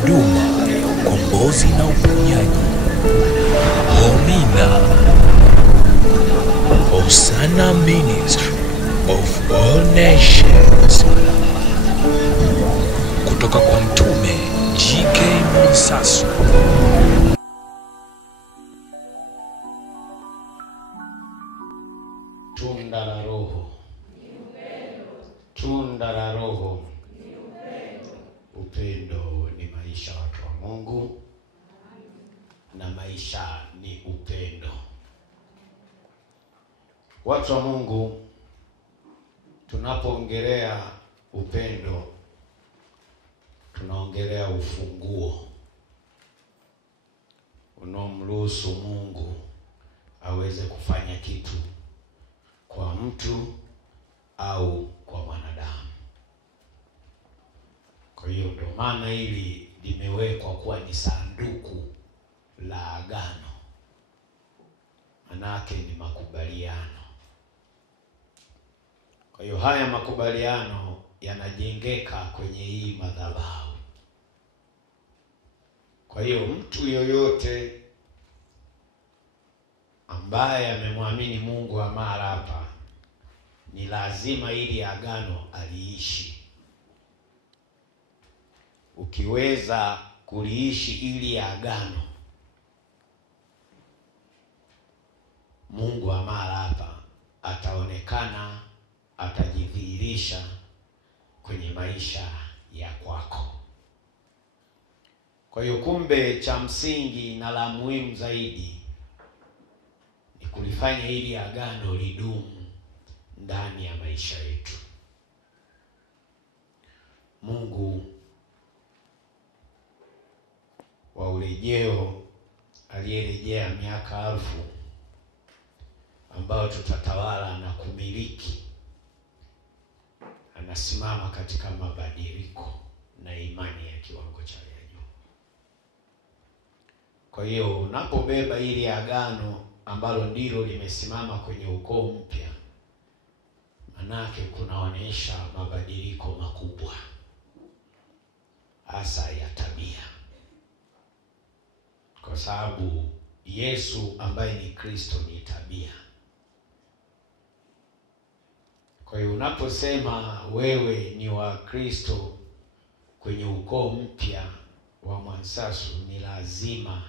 huduma ya ukombozi na uponyaji. Homina Hosanna Ministry of All Nations, kutoka kwa Mtume G.K. Mwansasu. Tunda la Roho. Tunda la Roho. Upendo ni maisha, watu wa Mungu, na maisha ni upendo. Watu wa Mungu, tunapoongelea upendo tunaongelea ufunguo unaomruhusu Mungu aweze kufanya kitu kwa mtu au kwa mwanadamu. Kwa hiyo ndio maana hili limewekwa kuwa ni sanduku la agano. Manake ni makubaliano. Kwa hiyo haya makubaliano yanajengeka kwenye hii madhabahu. Kwa hiyo mtu yoyote ambaye amemwamini Mungu wa mara hapa, ni lazima ili agano aliishi. Ukiweza kuliishi ili agano, Mungu wa mara hapa ataonekana, atajidhihirisha kwenye maisha ya kwako. Kwa hiyo kumbe, cha msingi na la muhimu zaidi ni kulifanya ili agano lidumu ndani ya maisha yetu. Mungu wa urejeo aliyerejea miaka 1000 ambao tutatawala na kumiliki, anasimama katika mabadiliko na imani ya kiwango cha juu. Kwa hiyo unapobeba ili agano ambalo ndilo limesimama kwenye ukoo mpya, manake kunaonesha mabadiliko makubwa hasa ya tabia. Kwa sababu Yesu ambaye ni Kristo ni tabia. Kwa hiyo unaposema wewe ni wa Kristo kwenye ukoo mpya wa Mwansasu, ni lazima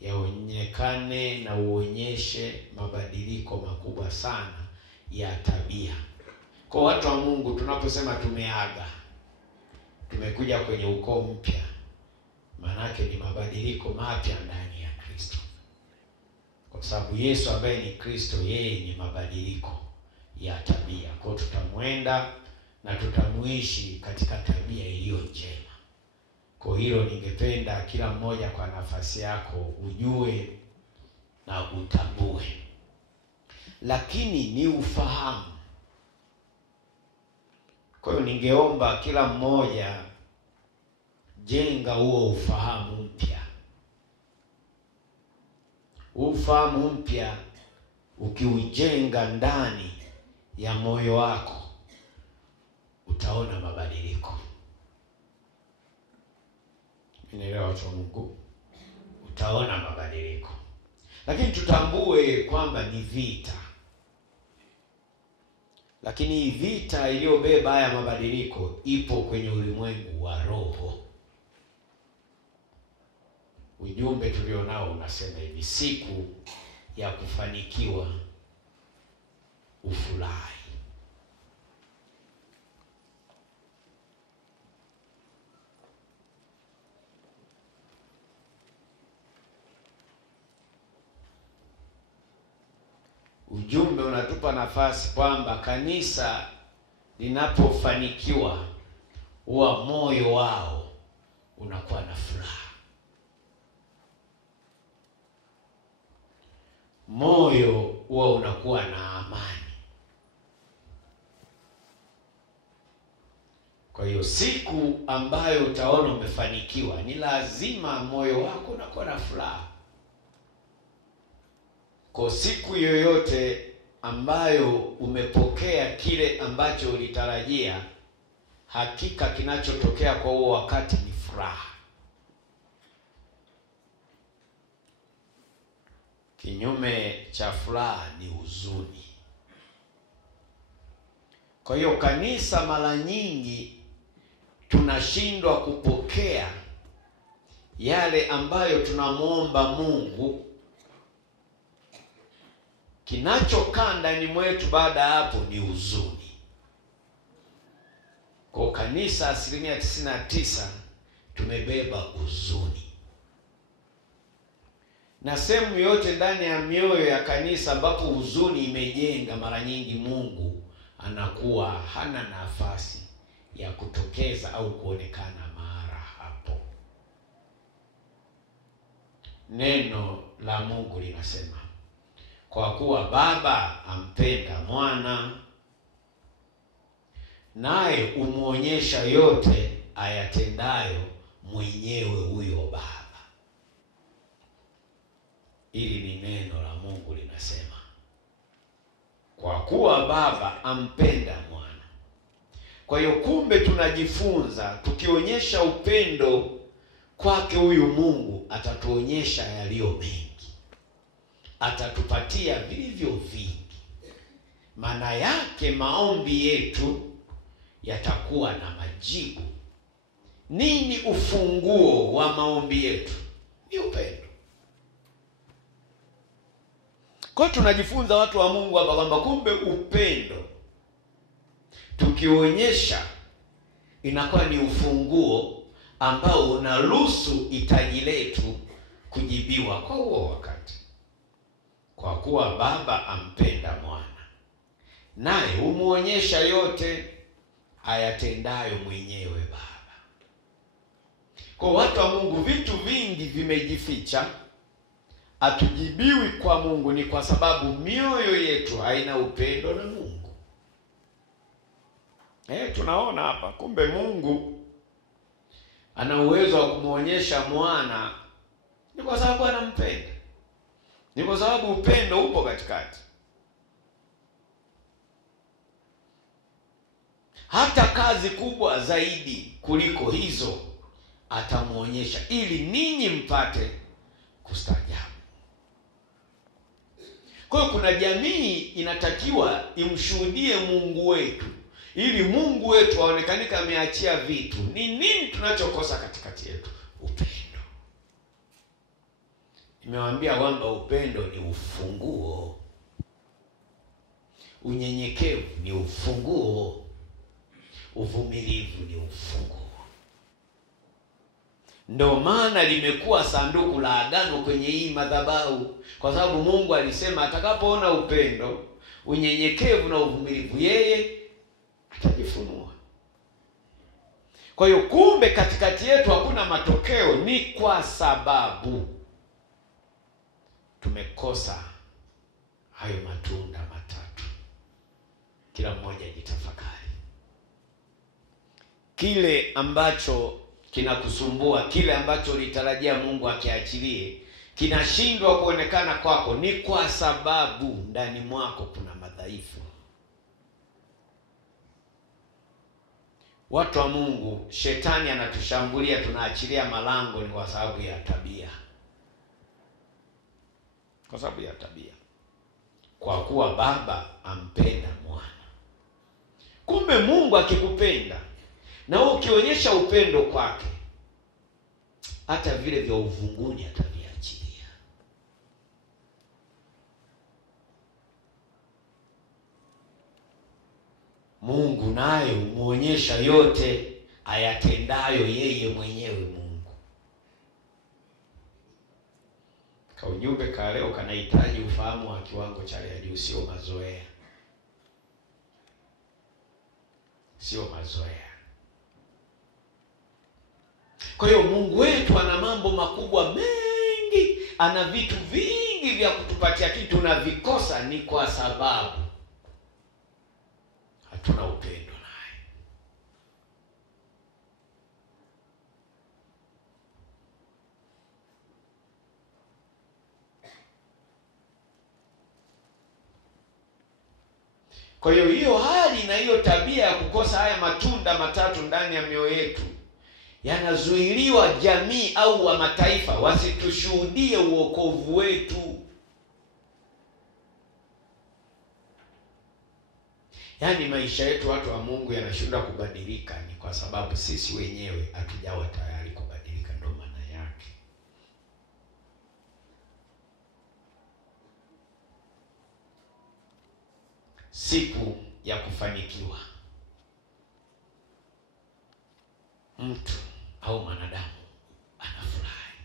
yaonekane na uonyeshe mabadiliko makubwa sana ya tabia. Kwa watu wa Mungu, tunaposema tumeaga, tumekuja kwenye ukoo mpya, manake ni mabadiliko mapya ndani ya Kristo. Kwa sababu Yesu ambaye ni Kristo, yeye ni mabadiliko ya tabia. Kwa tutamwenda na tutamuishi katika tabia iliyo njema. Kwa hilo ningependa kila mmoja kwa nafasi yako ujue na utambue. Lakini ni ufahamu. Kwa hiyo ningeomba kila mmoja jenga huo ufahamu mpya. Ufahamu mpya ukiujenga ndani ya moyo wako, utaona mabadiliko. Unaelewa watu wa Mungu? Utaona mabadiliko. Lakini tutambue kwamba ni vita. Lakini hii vita iliyobeba haya mabadiliko ipo kwenye ulimwengu wa roho. Ujumbe tulionao unasema hivi: siku ya kufanikiwa ufurahi. Ujumbe unatupa nafasi kwamba kanisa linapofanikiwa, huwa moyo wao unakuwa na furaha. Moyo huwa unakuwa na amani. Kwa hiyo siku ambayo utaona umefanikiwa, ni lazima moyo wako unakuwa na furaha. Kwa siku yoyote ambayo umepokea kile ambacho ulitarajia, hakika kinachotokea kwa huo wakati ni furaha. Kinyume cha furaha ni huzuni. Kwa hiyo kanisa mara nyingi tunashindwa kupokea yale ambayo tunamwomba Mungu. Kinachokaa ndani mwetu baada ya hapo ni huzuni. Kwa kanisa 99% tumebeba huzuni. Na sehemu yote ndani ya mioyo ya kanisa ambapo huzuni imejenga, mara nyingi Mungu anakuwa hana nafasi ya kutokeza au kuonekana mara hapo. Neno la Mungu linasema, kwa kuwa Baba ampenda Mwana, naye umuonyesha yote ayatendayo mwenyewe huyo Baba. Hili ni neno la Mungu linasema, kwa kuwa Baba ampenda Mwana. Kwa hiyo kumbe tunajifunza, tukionyesha upendo kwake huyu Mungu atatuonyesha yaliyo mengi, atatupatia vilivyo vingi. Maana yake maombi yetu yatakuwa na majibu. Nini ufunguo wa maombi yetu? Ni upendo. Kwa tunajifunza watu wa Mungu hapa kwamba kumbe upendo tukionyesha inakuwa ni ufunguo ambao unaruhusu hitaji letu kujibiwa kwa huo wakati. Kwa kuwa Baba ampenda Mwana, naye humuonyesha yote ayatendayo mwenyewe Baba. Kwa watu wa Mungu, vitu vingi vimejificha, hatujibiwi kwa Mungu ni kwa sababu mioyo yetu haina upendo na Mungu. Tunaona hapa kumbe Mungu ana uwezo wa kumuonyesha Mwana ni kwa sababu anampenda. Ni kwa sababu upendo upo katikati. Hata kazi kubwa zaidi kuliko hizo atamuonyesha ili ninyi mpate kustaajabu. Kwa hiyo kuna jamii inatakiwa imshuhudie Mungu wetu, ili Mungu wetu aonekane kama ameachia vitu. Ni nini tunachokosa katikati yetu? Upendo. Nimewaambia kwamba upendo ni ufunguo. Unyenyekevu ni ufunguo. Uvumilivu ni ufunguo. Ndio maana limekuwa sanduku la agano kwenye hii madhabahu, kwa sababu Mungu alisema atakapoona upendo, unyenyekevu na uvumilivu, yeye atajifunua. Kwa hiyo kumbe katikati yetu hakuna matokeo, ni kwa sababu tumekosa hayo matunda matatu. Kila mmoja jitafakari. Kile ambacho kinakusumbua, kile ambacho ulitarajia Mungu akiachilie, kinashindwa kuonekana kwako, ni kwa sababu ndani mwako kuna madhaifu. Watu wa Mungu, shetani anatushambulia, tunaachilia malango, ni kwa sababu ya tabia. Kwa sababu ya tabia. Kwa kuwa Baba ampenda Mwana. Kumbe Mungu akikupenda na wewe ukionyesha upendo kwake, hata vile vya uvunguni ataviachilia. Mungu naye umuonyesha yote ayatendayo yeye mwenyewe Mungu. Kwa ujumbe ka leo kanahitaji ufahamu wa kiwango cha juu, sio mazoea. Sio mazoea. Kwa hiyo Mungu wetu ana mambo makubwa mengi, ana vitu vingi vya kutupatia, kitu tunavikosa ni kwa sababu hatuna upendo naye. Kwa hiyo hali na hiyo tabia ya kukosa haya matunda matatu ndani ya mioyo yetu yanazuiliwa jamii au wa mataifa wasitushuhudie uokovu wetu. Yaani maisha yetu watu wa Mungu yanashindwa kubadilika, ni kwa sababu sisi wenyewe hatujawa tayari kubadilika, ndio maana yake. Siku ya kufanikiwa, mtu au mwanadamu anafurahi.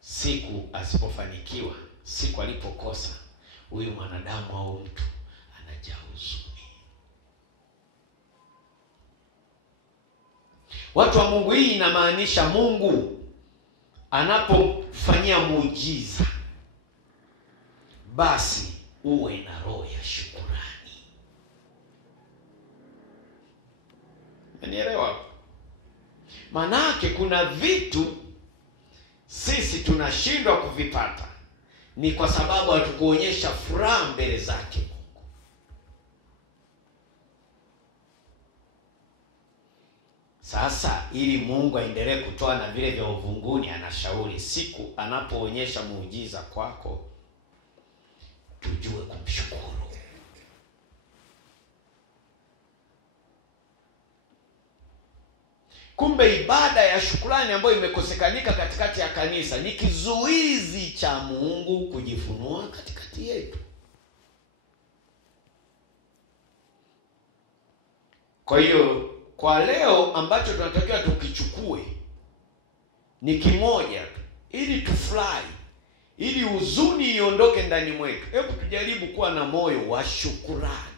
Siku asipofanikiwa, siku alipokosa, huyu mwanadamu au mtu anajaa huzuni. Watu wa Mungu, hii inamaanisha Mungu anapofanyia muujiza, basi uwe na roho ya shukrani. Unielewa? Manake kuna vitu sisi tunashindwa kuvipata, ni kwa sababu hatukuonyesha furaha mbele zake Mungu. Sasa ili Mungu aendelee kutoa na vile vya uvunguni, anashauri siku anapoonyesha muujiza kwako, tujue kumshukuru. Kumbe ibada ya shukrani ambayo imekosekanika katikati ya kanisa ni kizuizi cha Mungu kujifunua katikati yetu. Kwa hiyo kwa leo ambacho tunatakiwa tukichukue ni kimoja tu, ili tufurahi, ili huzuni iondoke ndani mwetu. Hebu tujaribu kuwa na moyo wa shukrani.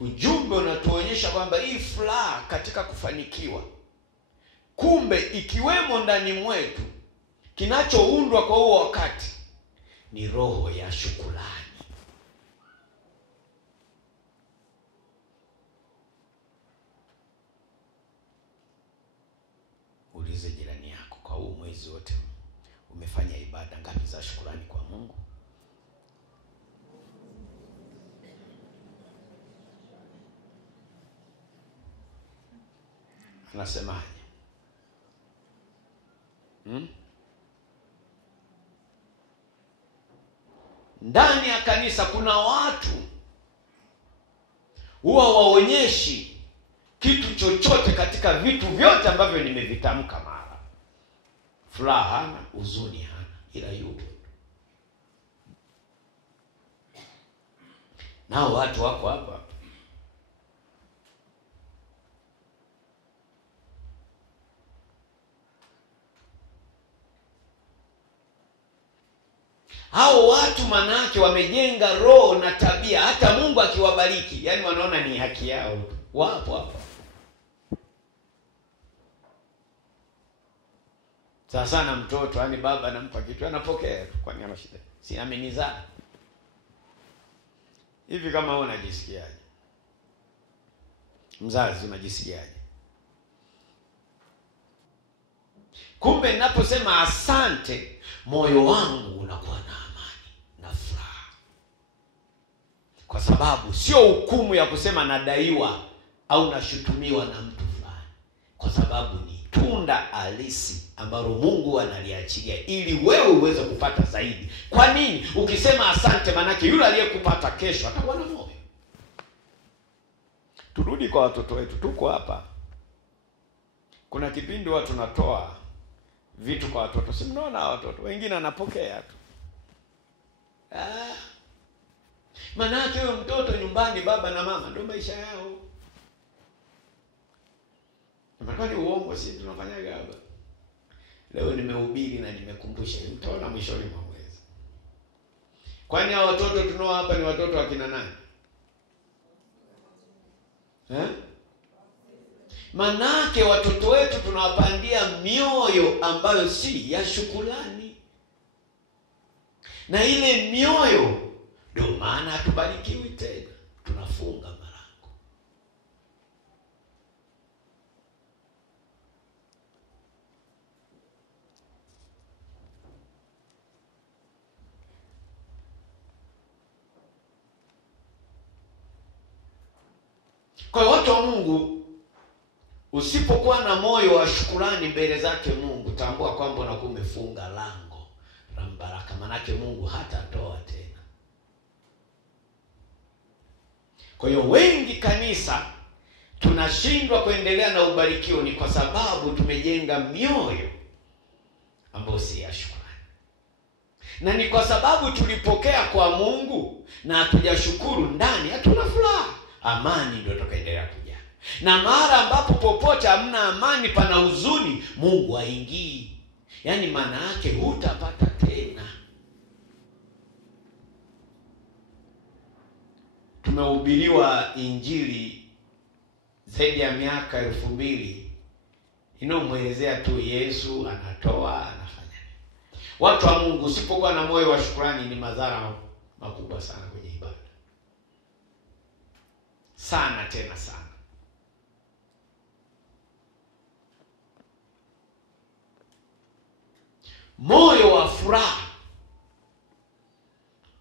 Ujumbe unatuonyesha kwamba hii furaha katika kufanikiwa, kumbe ikiwemo ndani mwetu, kinachoundwa kwa huo wakati ni roho ya shukrani. Ulize jirani yako, kwa huu mwezi wote umefanya ibada ngapi za shukrani kwa Mungu? Anasemaje? Ndani ya kanisa kuna watu huwa waonyeshi kitu chochote katika vitu vyote ambavyo nimevitamka mara. Furaha hana, huzuni hana, ila yupo. Nao watu wako hapa. Hao watu manake wamejenga roho na tabia, hata Mungu akiwabariki, yani wanaona ni haki yao. Wapo hapa. Sasa na mtoto, yani baba anampa kitu anapokea, kwani ana shida? Si amenizaa. Hivi kama wewe unajisikiaje? Mzazi unajisikiaje? Kumbe ninaposema asante, moyo wangu unakuwa na amani na furaha. Kwa sababu sio hukumu ya kusema nadaiwa au nashutumiwa na mtu fulani. Kwa sababu ni tunda halisi ambalo Mungu analiachilia ili wewe uweze kupata zaidi. Kwa nini? Ukisema asante, manake yule aliyekupata kesho atakuwa na moyo. Turudi kwa watoto wetu, tuko hapa. Kuna kipindi watu tunatoa vitu kwa watoto. Si mnaona watoto wengine anapokea tu. Manake huyo mtoto nyumbani, baba na mama ndio maisha yao. Ni uongo, si tunafanyaga hapa. Leo nimehubiri na nimekumbusha, mtaona mwishoni mwa mwezi. Kwani hao watoto tunao hapa ni watoto wa kina nani? Manake watoto wetu tunawapandia mioyo ambayo si ya shukrani. Na ile mioyo ndio maana hatubarikiwi tena. Tunafunga malango. Kwa hiyo watu wa Mungu, usipokuwa na moyo wa shukrani mbele zake Mungu, tambua kwamba unakuwa umefunga lango la baraka, manake Mungu hatatoa tena. Kwa hiyo wengi kanisa tunashindwa kuendelea na ubarikio ni kwa sababu tumejenga mioyo ambayo si ya shukrani. Na ni kwa sababu tulipokea kwa Mungu na hatujashukuru, ndani hatuna furaha. Amani ndio tukaendelea kuja. Na mara ambapo popote hamna amani, pana huzuni, Mungu haingii. Yaani maana yake hutapata tena. Tumehubiriwa injili zaidi ya miaka 2000 inayomuelezea tu Yesu anatoa, anafanya. Watu wa Mungu, usipokuwa na moyo wa shukrani, ni madhara makubwa sana kwenye ibada. Sana tena sana. Moyo wa furaha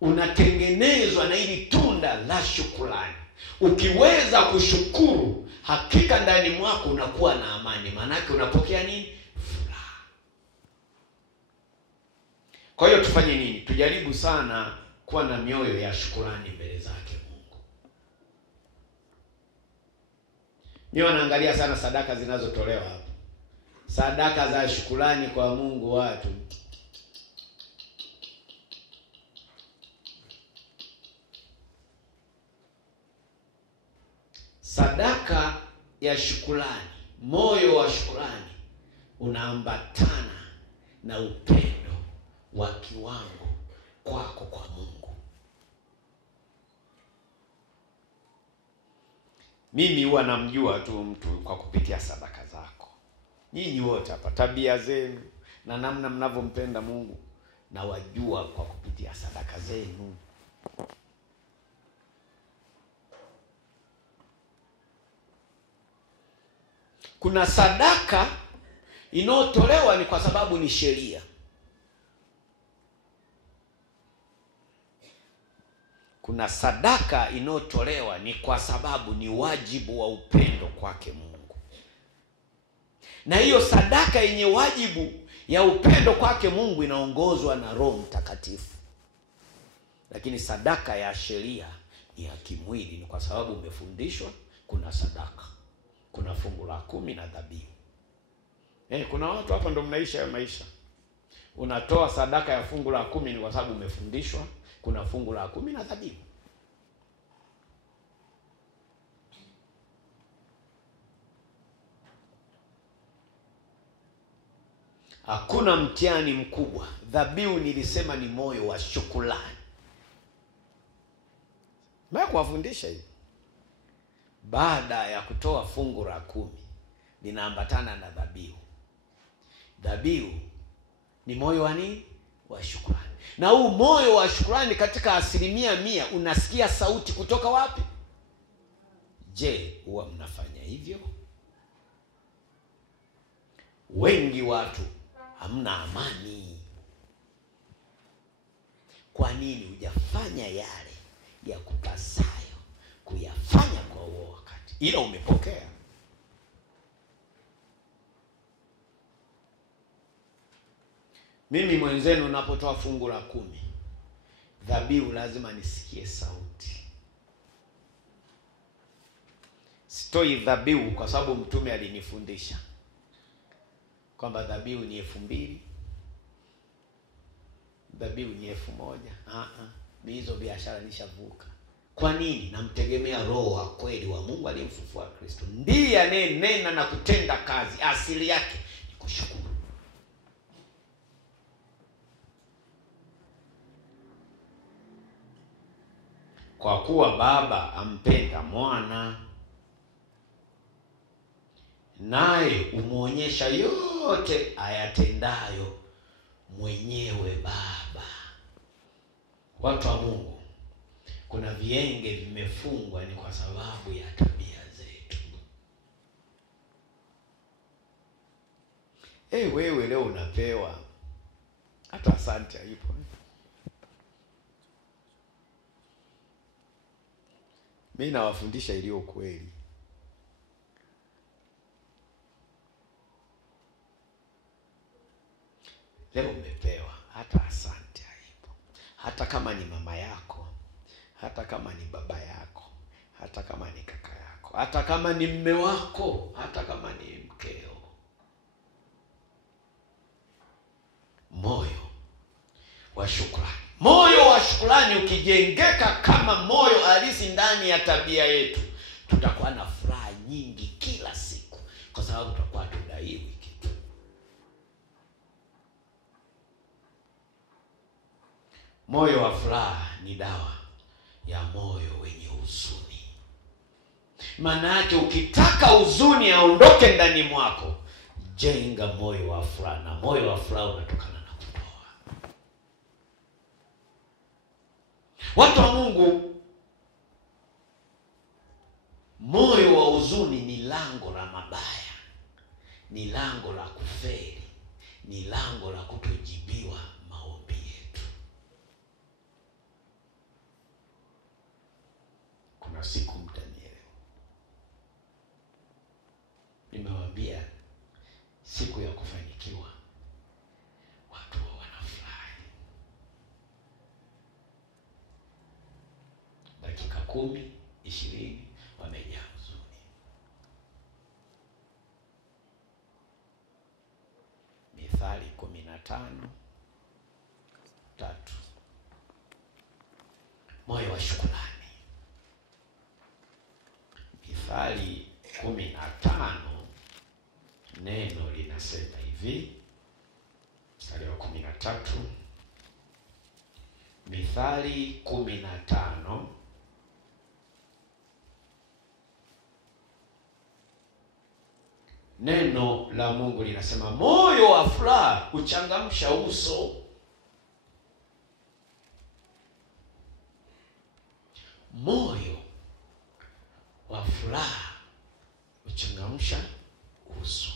unatengenezwa na ili tunda la shukrani. Ukiweza kushukuru, hakika ndani mwako unakuwa na amani. Maana yake unapokea nini? Furaha. Kwa hiyo tufanye nini? Tujaribu sana kuwa na mioyo ya shukrani mbele zake Mungu. Mimi naangalia sana sadaka zinazotolewa hapa. Sadaka za shukrani kwa Mungu watu. Sadaka ya shukrani, moyo wa shukrani unaambatana na upendo wa kiwango kwako kwa Mungu. Mimi huwa namjua tu mtu kwa kupitia sadaka zako. Nyinyi wote hapa, tabia zenu na namna mnavyompenda Mungu, na wajua kwa kupitia sadaka zenu. Kuna sadaka inayotolewa ni kwa sababu ni sheria. Kuna sadaka inayotolewa ni kwa sababu ni wajibu wa upendo kwake Mungu. Na hiyo sadaka yenye wajibu ya upendo kwake Mungu inaongozwa na Roho Mtakatifu. Lakini sadaka ya sheria ni ya kimwili, ni kwa sababu umefundishwa kuna sadaka. Kuna fungu la 10 na dhabihu. Kuna watu hapa ndo mnaishi hayo maisha. Unatoa sadaka ya fungu la 10 ni kwa sababu umefundishwa kuna fungu la 10 na dhabihu. Hakuna mtihani mkubwa. Dhabihu nilisema ni moyo wa shukrani. Mbona kuwafundisha hivi? Baada ya kutoa fungu la 10 linaambatana na dhabihu. Dhabihu ni moyo wa nini? Wa shukrani. Na huu moyo wa shukrani katika 100% unasikia sauti kutoka wapi? Je, huwa mnafanya hivyo? Wengi watu hamna amani. Kwa nini hujafanya yale ya kupasayo kuyafanya kwa huo wakati? Ila umepokea. Mimi mwenzenu napotoa fungu la 10, dhabihu lazima nisikie sauti. Sitoi dhabihu kwa sababu mtume alinifundisha kwamba dhabihu ni 2000, dhabihu ni 1000. Ni hizo biashara nishavuka. Kwa nini? Namtegemea Roho wa kweli wa Mungu aliyemfufua Kristo. Ndiye anenena na kutenda kazi. Asili yake ni kushukuru. Kwa kuwa Baba ampenda Mwana, naye umuonyesha yote ayatendayo mwenyewe Baba. Watu wa Mungu, kuna vienge vimefungwa ni kwa sababu ya tabia zetu. Wewe leo unapewa hata asante haipo. Mimi nawafundisha iliyo kweli. hata kama ni mama yako, hata kama ni baba yako, hata kama ni kaka yako, hata kama ni mme wako, hata kama ni mkeo. Moyo wa shukrani. Moyo wa shukrani ukijengeka kama moyo halisi ndani ya tabia yetu, tutakuwa na furaha nyingi kila siku, kwa sababu tutakuwa tudaiwi kitu. Moyo wa furaha ni dawa ya moyo wenye huzuni. Maana yake ukitaka huzuni aondoke ndani mwako, jenga moyo wa furaha, na moyo wa furaha unatokana na kutoa. Watu wa Mungu, moyo wa huzuni ni lango la mabaya, ni lango la kufeli, ni lango la kutojibiwa maombi yetu. Kuna siku mtanielewa. Nimewaambia siku ya kufanikiwa watu wanafurahi. Dakika 10, 20 wamejaa huzuni. Mithali 15:3. Moyo wa shukrani. Mithali 15, neno linasema hivi, mstari wa 13. Mithali 15, neno la Mungu linasema moyo wa furaha huchangamsha uso. Moyo wa furaha huchangamsha uso.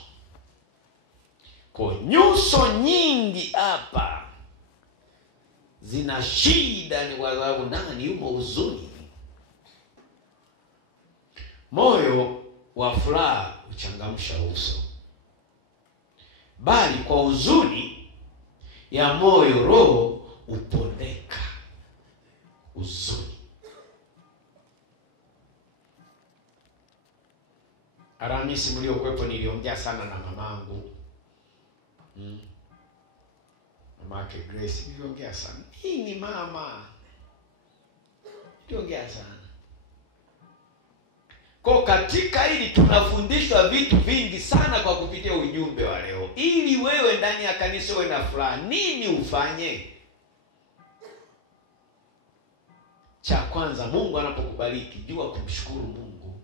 Kwa nyuso nyingi hapa zina shida, ni kwa sababu ndani yumo huzuni. Moyo wa furaha huchangamsha uso, bali kwa huzuni ya moyo roho hupondeka. Huzuni. Alhamisi mliokuwepo niliongea sana na mamangu. Mamake Grace, niliongea sana. Hii ni mama. Niliongea sana. Kwa katika hili tunafundishwa vitu vingi sana kwa kupitia ujumbe wa leo. Ili wewe ndani ya kanisa uwe na furaha, nini ufanye? Cha kwanza, Mungu anapokubariki, jua kumshukuru Mungu.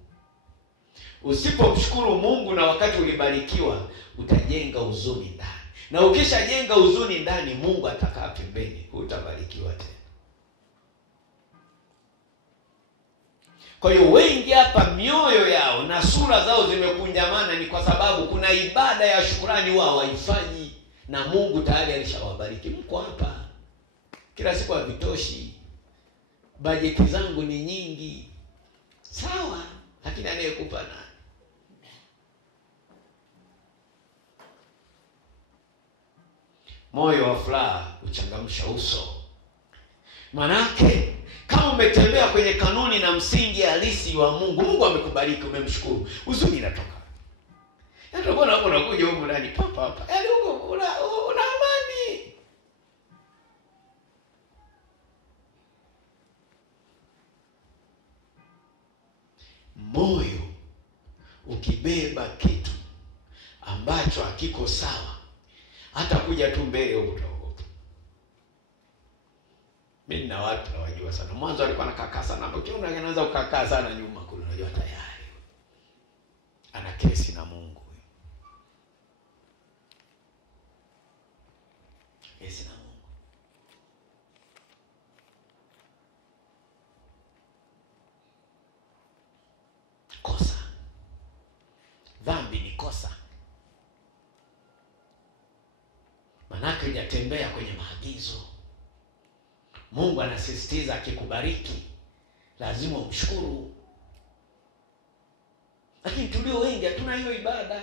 Usipomshukuru Mungu na wakati ulibarikiwa, utajenga huzuni ndani. Na ukishajenga huzuni ndani, Mungu atakaa pembeni, hutabarikiwa tena. Kwa hiyo wengi hapa mioyo yao na sura zao zimekunjamana, ni kwa sababu kuna ibada ya shukrani wao hawaifanyi, na Mungu tayari alishawabariki. Mko hapa kila siku havitoshi, bajeti zangu ni nyingi, sawa, lakini anayekupa nani? Moyo wa furaha huchangamsha uso. Manake kama umetembea kwenye kanuni na msingi halisi wa Mungu, Mungu amekubariki, umemshukuru, huzuni inatoka. Yaani mbona hapo unakuja huko ndani papa. Yaani huko una amani. Moyo ukibeba kitu ambacho hakiko sawa, hata kuja tu mbele utaogopa. Mimi na watu nawajua sana. Mwanzo alikuwa anakaa sana, ukiona anaanza kukaa sana nyuma kule, unajua tayari ana kesi na Mungu. Kesi na Mungu. Kosa. Dhambi ni kosa. Manake hujatembea kwenye maagizo. Mungu anasisitiza akikubariki lazima umshukuru. Lakini tulio wengi hatuna hiyo ibada.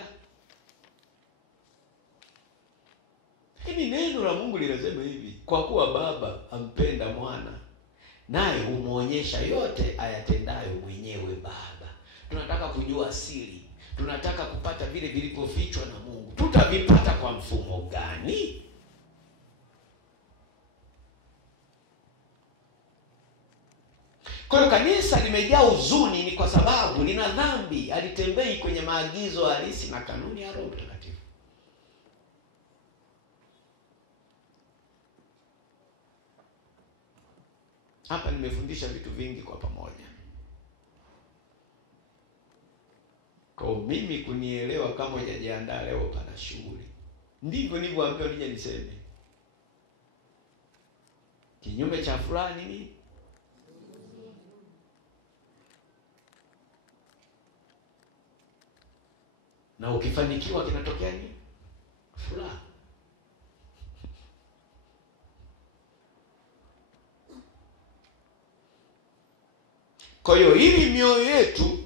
Lakini neno la Mungu linasema hivi, kwa kuwa Baba ampenda naye humuonyesha yote ayatendayo mwenyewe Baba. Tunataka kujua siri, tunataka kupata vile vilivyofichwa na Mungu. Tutavipata kwa mfumo gani? Kwa hiyo kanisa limejaa huzuni, ni kwa sababu lina dhambi, halitembei kwenye maagizo halisi na kanuni ya Roho Mtakatifu. Hapa nimefundisha vitu vingi kwa pamoja. Kwa mimi kunielewa kama hujajiandaa leo pana shughuli. Ndivyo nilivyoambiwa nije niseme. Kinyume cha fulani ni na ukifanikiwa kinatokea nini? Furaha. Kwa hiyo ili mioyo yetu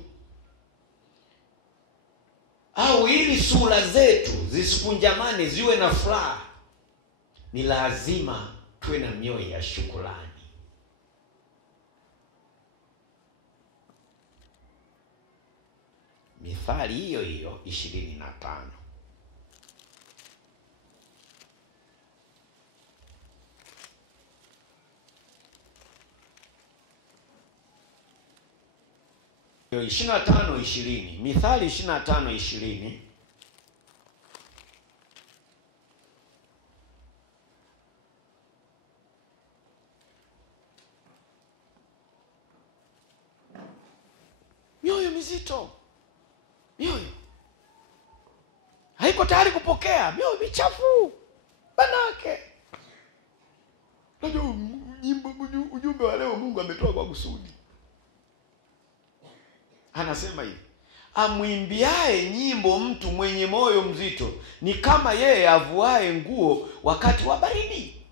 au ili sura zetu zisikunjamane ziwe na furaha, ni lazima tuwe na mioyo ya shukrani. Mithali hiyo hiyo 25. Hiyo 25:20. Mithali 25:20. Mioyo mizito, mioyo haiko tayari kupokea, mioyo michafu banake. Najua ujumbe wa leo Mungu ametoa kwa kusudi. Anasema hivi: amwimbiaye nyimbo mtu mwenye moyo mzito ni kama yeye avuaye nguo wakati wa baridi.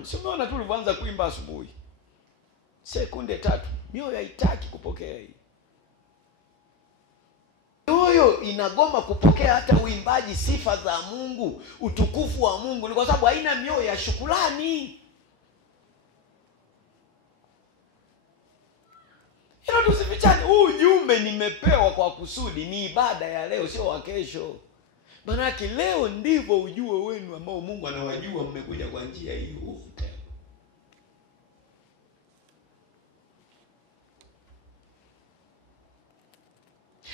Msimeona tu ulivyoanza kuimba asubuhi, sekunde 3 mioyo haitaki kupokea hii. Mioyo inagoma kupokea hata uimbaji, sifa za Mungu, utukufu wa Mungu, ni kwa sababu haina mioyo ya shukrani. Hilo tusifichane. Huu ujumbe nimepewa kwa kusudi, ni ibada ya leo, sio wa kesho. Maana yake leo ndivyo ujue wenu ambao Mungu anawajua mmekuja kwa njia hii wote.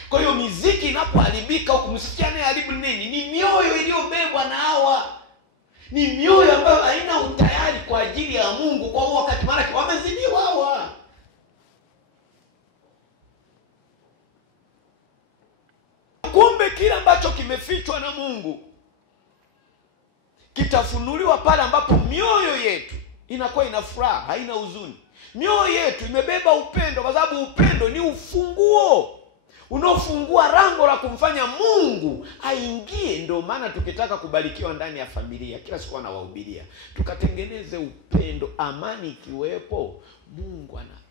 Kwa hiyo miziki inapoharibika huku, msikia naye haribu nini? Ni mioyo iliyobebwa na hawa. Ni mioyo ambayo haina utayari kwa ajili ya Mungu kwa wakati, maana wamezidiwa hawa. Kumbe kile ambacho kimefichwa na Mungu kitafunuliwa pale ambapo mioyo yetu inakuwa ina furaha, haina huzuni. Mioyo yetu imebeba upendo, kwa sababu upendo ni ufunguo unaofungua lango la kumfanya Mungu aingie. Ndio maana tukitaka kubarikiwa ndani ya familia, kila siku anawahubiria tukatengeneze upendo, amani ikiwepo, Mungu anaingia.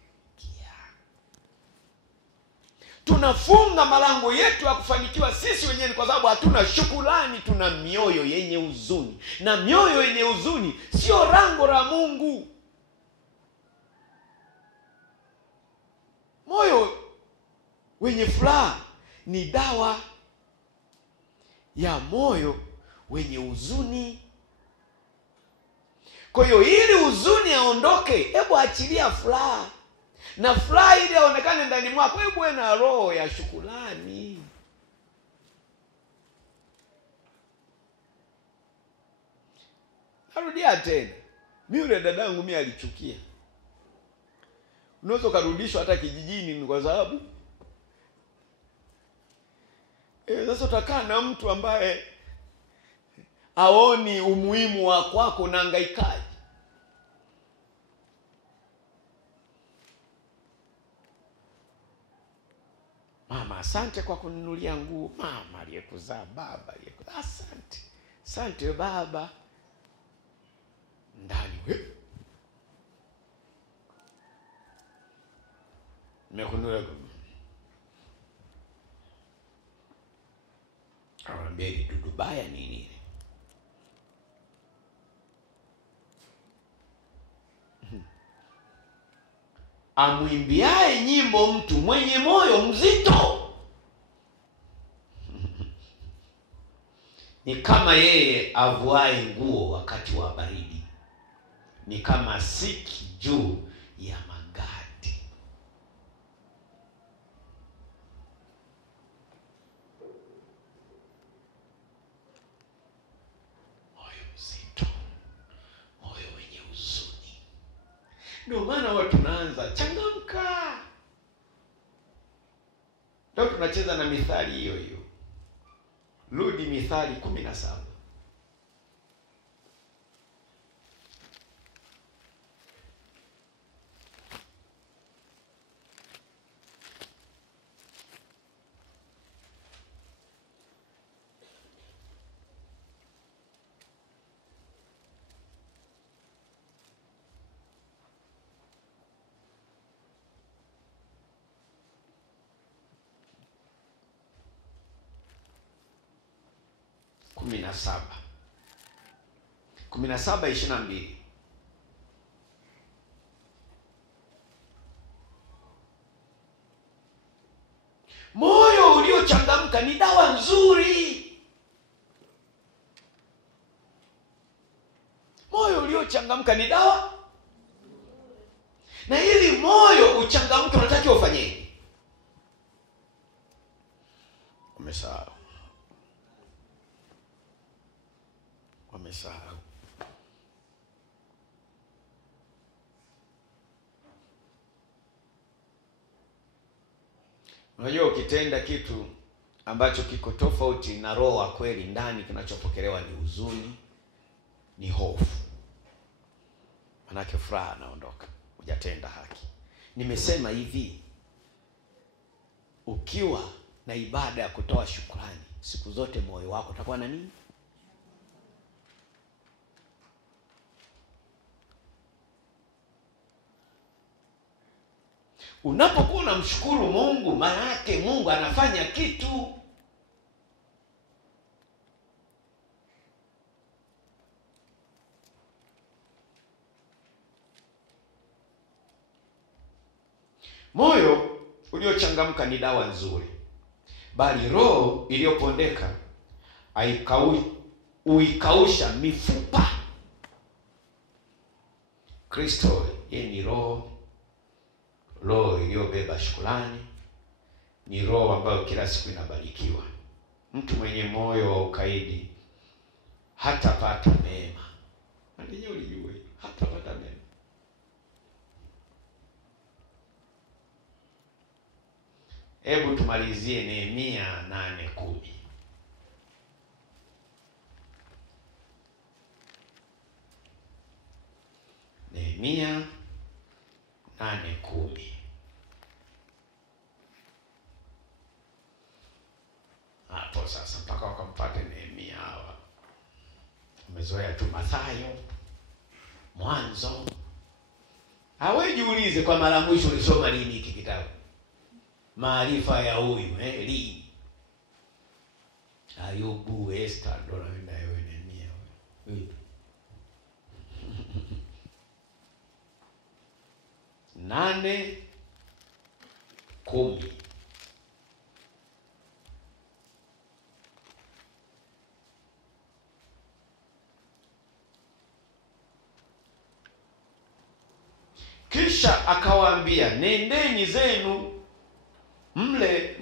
Tunafunga malango yetu ya kufanikiwa sisi wenyewe kwa sababu hatuna shukrani, tuna mioyo yenye huzuni. Na mioyo yenye huzuni sio lango la Mungu. Moyo wenye furaha ni dawa ya moyo wenye huzuni. Kwa hiyo ili huzuni aondoke, hebu achilia furaha. Na furaha ili aonekane ndani mwako, hebu uwe na roho ya shukrani. Narudia tena, mimi yule dadangu mimi alichukia. Unaweza kurudishwa hata kijijini kwa sababu sasa utakaa na mtu ambaye haoni umuhimu wa kwako na hangaikaji. Mama, asante kwa kuninunulia nguo. Mama aliyekuzaa, baba aliyekuzaa, asante. Asante baba. Ndani wewe nimekununulia anambia dudu baya nini? amwimbiaye nyimbo mtu mwenye moyo mzito ni kama yeye avuaye nguo wakati wa baridi, ni kama siki juu ya magadi. Moyo mzito, moyo wenye huzuni. Ndio maana watu tunaanza changamka. Ndio tunacheza na mithali hiyo hiyo. Rudi Mithali 17. Kumi na saba 22. Moyo uliochangamka ni dawa nzuri. Moyo uliochangamka ni dawa. Na ili moyo uchangamke unatakiwa ufanyeje? Umesahau. Unajua ukitenda kitu ambacho kiko tofauti na roho wa kweli, ndani kinachopokelewa ni huzuni, ni hofu. Manake furaha naondoka, hujatenda haki. Nimesema hivi, ukiwa na ibada ya kutoa shukrani, siku zote moyo wako utakuwa na nini? Unapokuwa unamshukuru Mungu, maana yake Mungu anafanya kitu. Moyo uliochangamka ni dawa nzuri, bali roho iliyopondeka uikausha mifupa. Kristo yeye ni roho iliyobeba shukrani, ni roho ambayo kila siku inabarikiwa. Mtu mwenye moyo wa ukaidi hatapata mema. Ndio ulijue, hatapata mema. Hebu tumalizie Nehemia 8:10. Nehemia 8:10. Hapo sasa mpaka wakampate Nehemia hawa. Umezoea tu Mathayo, Mwanzo. Hawejiulize kwa mara mwisho ulisoma lini hiki kitabu. Maarifa ya huyu lini? Ayubu, Esther, ndo naenda wewe Nehemia wewe. 8:10. Kisha akawaambia, nendeni zenu mle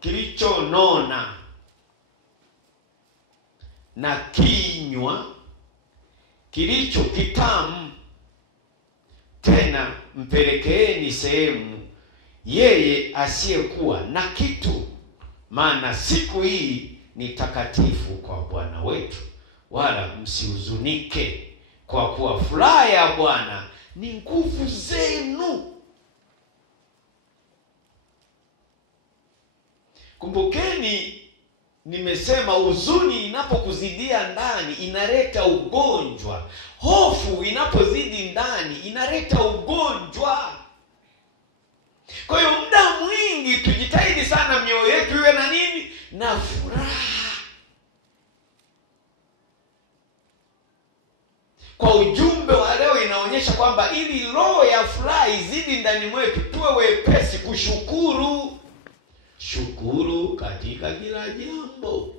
kilichonona na kinywa kilicho kitamu, tena mpelekeeni sehemu yeye asiyekuwa na kitu, maana siku hii ni takatifu kwa Bwana wetu, wala msihuzunike, kwa kuwa furaha ya Bwana ni nguvu zenu. Kumbukeni nimesema huzuni inapokuzidia ndani inaleta ugonjwa. Hofu inapozidi ndani inaleta ugonjwa. Kwa hiyo muda mwingi tujitahidi sana mioyo yetu iwe na nini? Na furaha. Kwa ujumbe wa leo inaonyesha anaonyesha kwamba ili roho ya furaha izidi ndani mwetu, tuwe wepesi kushukuru. Shukuru katika kila jambo.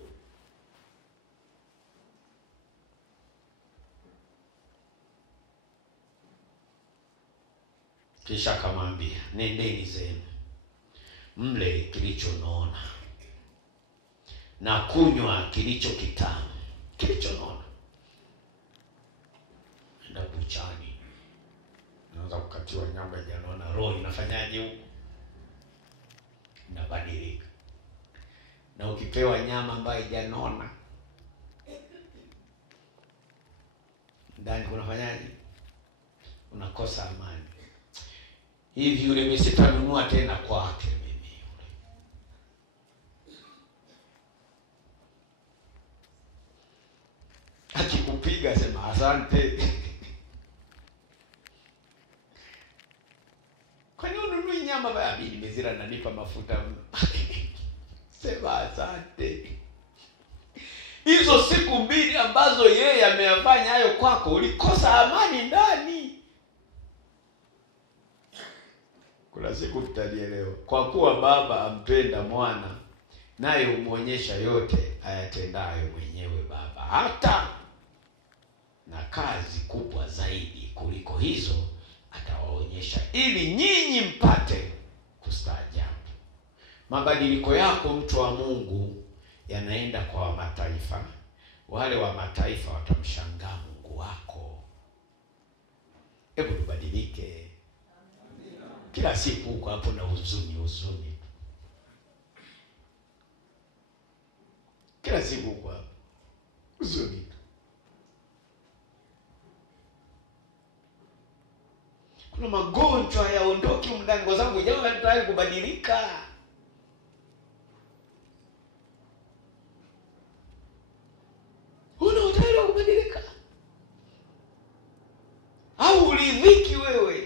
Kisha akamwambia, nendeni zenu mle kilichonona na kunywa kilicho kitamu. Kilichonona, enda buchani, unaanza kukatiwa nyama janona, roho inafanyaje huko? Inabadilika. Na ukipewa nyama ambayo janona, ndani kunafanyaje? Unakosa amani. Hivi yule mimi sitanunua tena kwake mimi yule. Akikupiga sema asante. Kwa nini ununui nyama baya? Mimi nimezira nanipa mafuta. Sema asante. Hizo siku mbili ambazo yeye ameyafanya hayo kwako, ulikosa amani ndani. Kuna siku tutalielewa. Kwa kuwa Baba ampenda Mwana, naye umuonyesha yote ayatendayo mwenyewe Baba, hata na kazi kubwa zaidi kuliko hizo atawaonyesha, ili nyinyi mpate kustaajabu. Mabadiliko yako, mtu wa Mungu, yanaenda kwa mataifa. Wale wa mataifa watamshangaa Mungu wako. Hebu tubadilike. Kila siku huko hapo na huzuni. Kila siku huko hapo huzuni. Kuna magonjwa yaondoki ndani kwa sababu jambo linataka kubadilika. Unataka kubadilika? Au uridhiki wewe?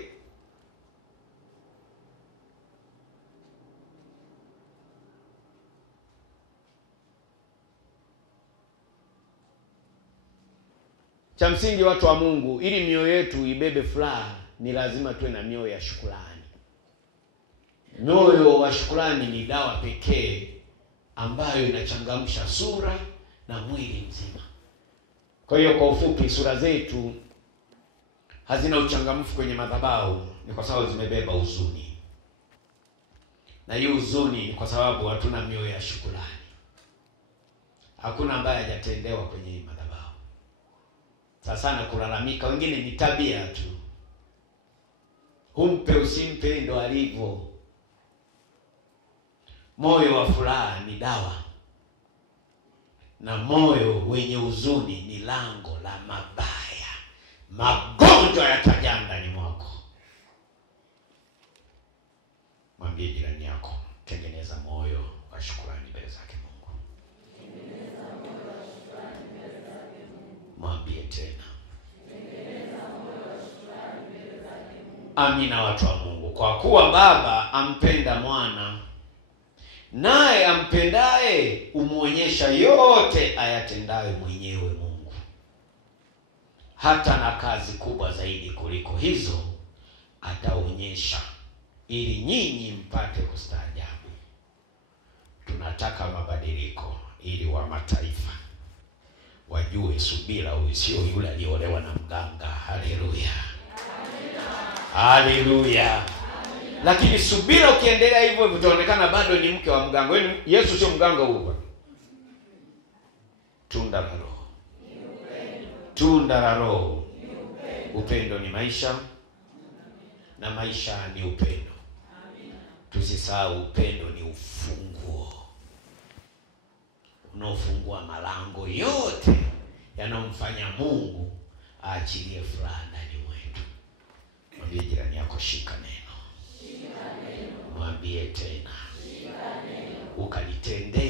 Cha msingi, watu wa Mungu, ili mioyo yetu ibebe furaha, ni lazima tuwe na mioyo ya shukrani. Moyo wa shukrani ni dawa pekee ambayo inachangamsha sura na mwili mzima. Kwa hiyo kwa ufupi, sura zetu hazina uchangamfu kwenye madhabahu ni kwa sababu zimebeba huzuni. Na hiyo huzuni ni kwa sababu hatuna mioyo ya shukrani. Hakuna ambaye hajatendewa kwenye madhabahu. Sasa na kulalamika, wengine ni tabia tu. Humpe usimpe ndo alivyo. Moyo wa furaha ni dawa, na moyo wenye huzuni ni lango la mabaya. Magonjwa yatajaa ndani mwako. Mwambie jirani yako, tengeneza moyo wa shukrani mbele zake Mungu. Mwambie tena. Amina, watu wa Mungu. Kwa kuwa Baba ampenda Mwana, naye ampendaye umuonyesha yote ayatendayo mwenyewe Mungu, hata na kazi kubwa zaidi kuliko hizo ataonyesha, ili nyinyi mpate kustaajabu. Tunataka mabadiliko ili wa mataifa wajue subira huyu sio yule aliolewa na mganga. Haleluya. Haleluya. Lakini subira ukiendelea hivyo utaonekana bado ni mke wa mganga. Wewe Yesu sio mganga huyo. Tunda la Roho. Tunda la Roho. Upendo ni maisha, na maisha ni upendo. Tusisahau upendo ni ufunguo unaofungua malango yote yanayomfanya Mungu aachilie furaha ndani mwetu. Mwambie jirani yako, shika neno. Mwambie tena, ukalitende